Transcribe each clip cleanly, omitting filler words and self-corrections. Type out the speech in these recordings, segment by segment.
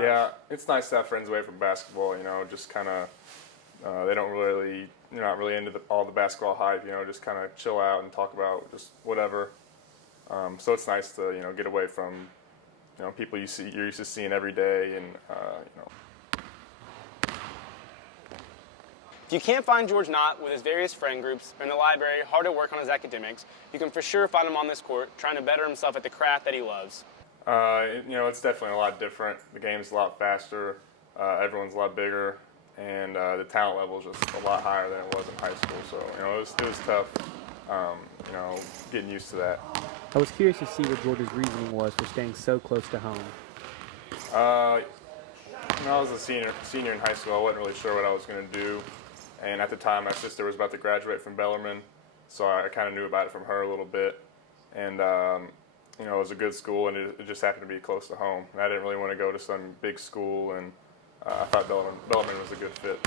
Yeah, it's nice to have friends away from basketball. Just kind of they don't really, you're not really into all the basketball hype. Just kind of chill out and talk about just whatever. So it's nice to get away from people you're used to seeing every day, and If you can't find George Knott with his various friend groups or in the library hard at work on his academics, you can for sure find him on this court trying to better himself at the craft that he loves. It's definitely a lot different. The game's a lot faster. Everyone's a lot bigger, and the talent level is just a lot higher than it was in high school. So it was tough. Getting used to that. I was curious to see what George's reasoning was for staying so close to home. When I was a senior in high school, I wasn't really sure what I was going to do. And at the time, my sister was about to graduate from Bellarmine, so I kind of knew about it from her a little bit. And, it was a good school, and it just happened to be close to home. And I didn't really want to go to some big school, and I thought Bellarmine was a good fit.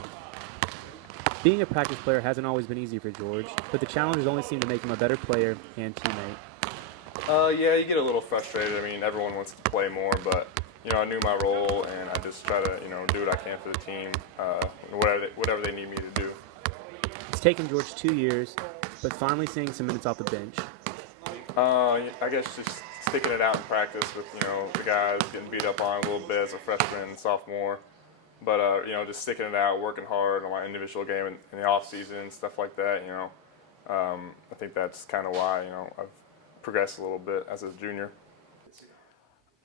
Being a practice player hasn't always been easy for George, but the challenges only seem to make him a better player and teammate. Yeah, you get a little frustrated. I mean, everyone wants to play more, but I knew my role, and I just try to do what I can for the team, whatever they need me to do. It's taken George 2 years, but finally seeing some minutes off the bench. I guess just sticking it out in practice with the guys, getting beat up on a little bit as a freshman and sophomore, but just sticking it out, working hard on my individual game in the off season and stuff like that. I think that's kind of why I've progressed a little bit as a junior.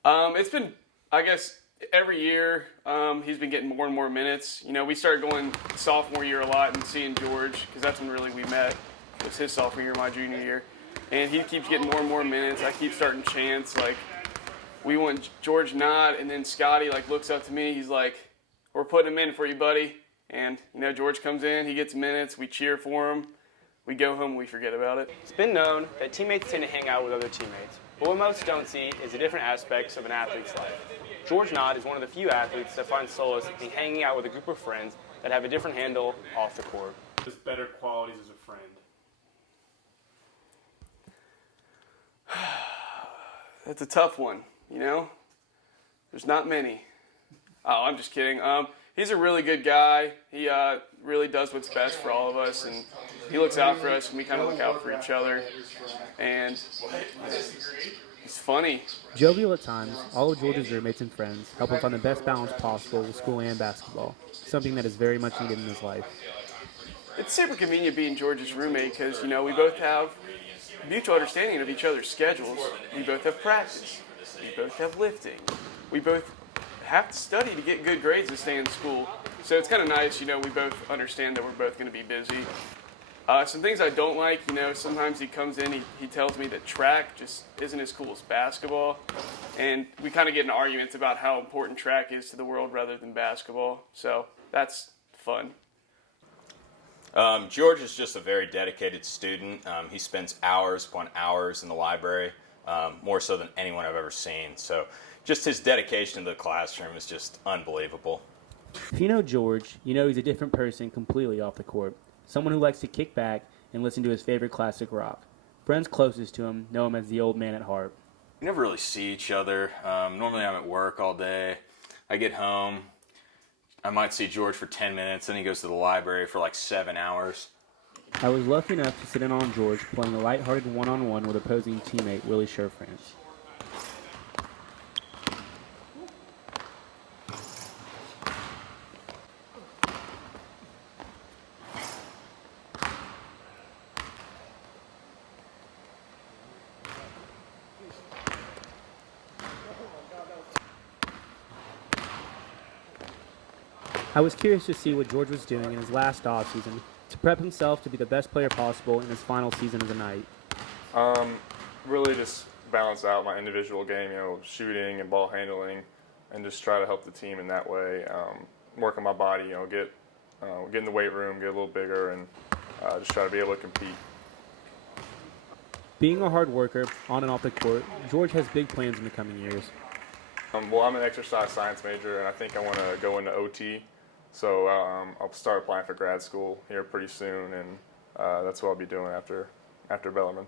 It's been, I guess, every year he's been getting more and more minutes. We started going sophomore year a lot and seeing George, because that's when really we met. It was his sophomore year, my junior year. And he keeps getting more and more minutes. I keep starting chants. Like, we want George Knott, and then Scotty, looks up to me. He's like, we're putting him in for you, buddy. And, George comes in, he gets minutes, we cheer for him. We go home, we forget about it. It's been known that teammates tend to hang out with other teammates, but what most don't see is the different aspects of an athlete's life. George Knott is one of the few athletes that find solace in hanging out with a group of friends that have a different handle off the court. Just better qualities as a friend. That's a tough one, There's not many. Oh, I'm just kidding. He's a really good guy. He really does what's best for all of us, and he looks out for us, and we kind of look out for each other. And he's funny. Jovial at times, all of George's roommates and friends help him find the best balance possible with school and basketball, something that is very much needed in his life. It's super convenient being George's roommate because, we both have mutual understanding of each other's schedules. We both have practice. We both have lifting. We both have to study to get good grades and stay in school. So it's kind of nice, we both understand that we're both going to be busy. Some things I don't like, sometimes he comes in, he tells me that track just isn't as cool as basketball. And we kind of get in arguments about how important track is to the world rather than basketball. So that's fun. George is just a very dedicated student. He spends hours upon hours in the library, more so than anyone I've ever seen. So just his dedication to the classroom is just unbelievable. If you know George, you know he's a different person completely off the court. Someone who likes to kick back and listen to his favorite classic rock. Friends closest to him know him as the old man at heart. We never really see each other. Normally I'm at work all day. I get home. I might see George for 10 minutes, then he goes to the library for 7 hours. I was lucky enough to sit in on George playing a lighthearted one-on-one with opposing teammate Willie Sherfrance. I was curious to see what George was doing in his last offseason to prep himself to be the best player possible in his final season as a Knight. Really just balance out my individual game, shooting and ball handling, and just try to help the team in that way. Work on my body, get in the weight room, get a little bigger, and just try to be able to compete. Being a hard worker on and off the court, George has big plans in the coming years. Well, I'm an exercise science major, and I think I want to go into OT. So I'll start applying for grad school here pretty soon, and that's what I'll be doing after Bellarmine.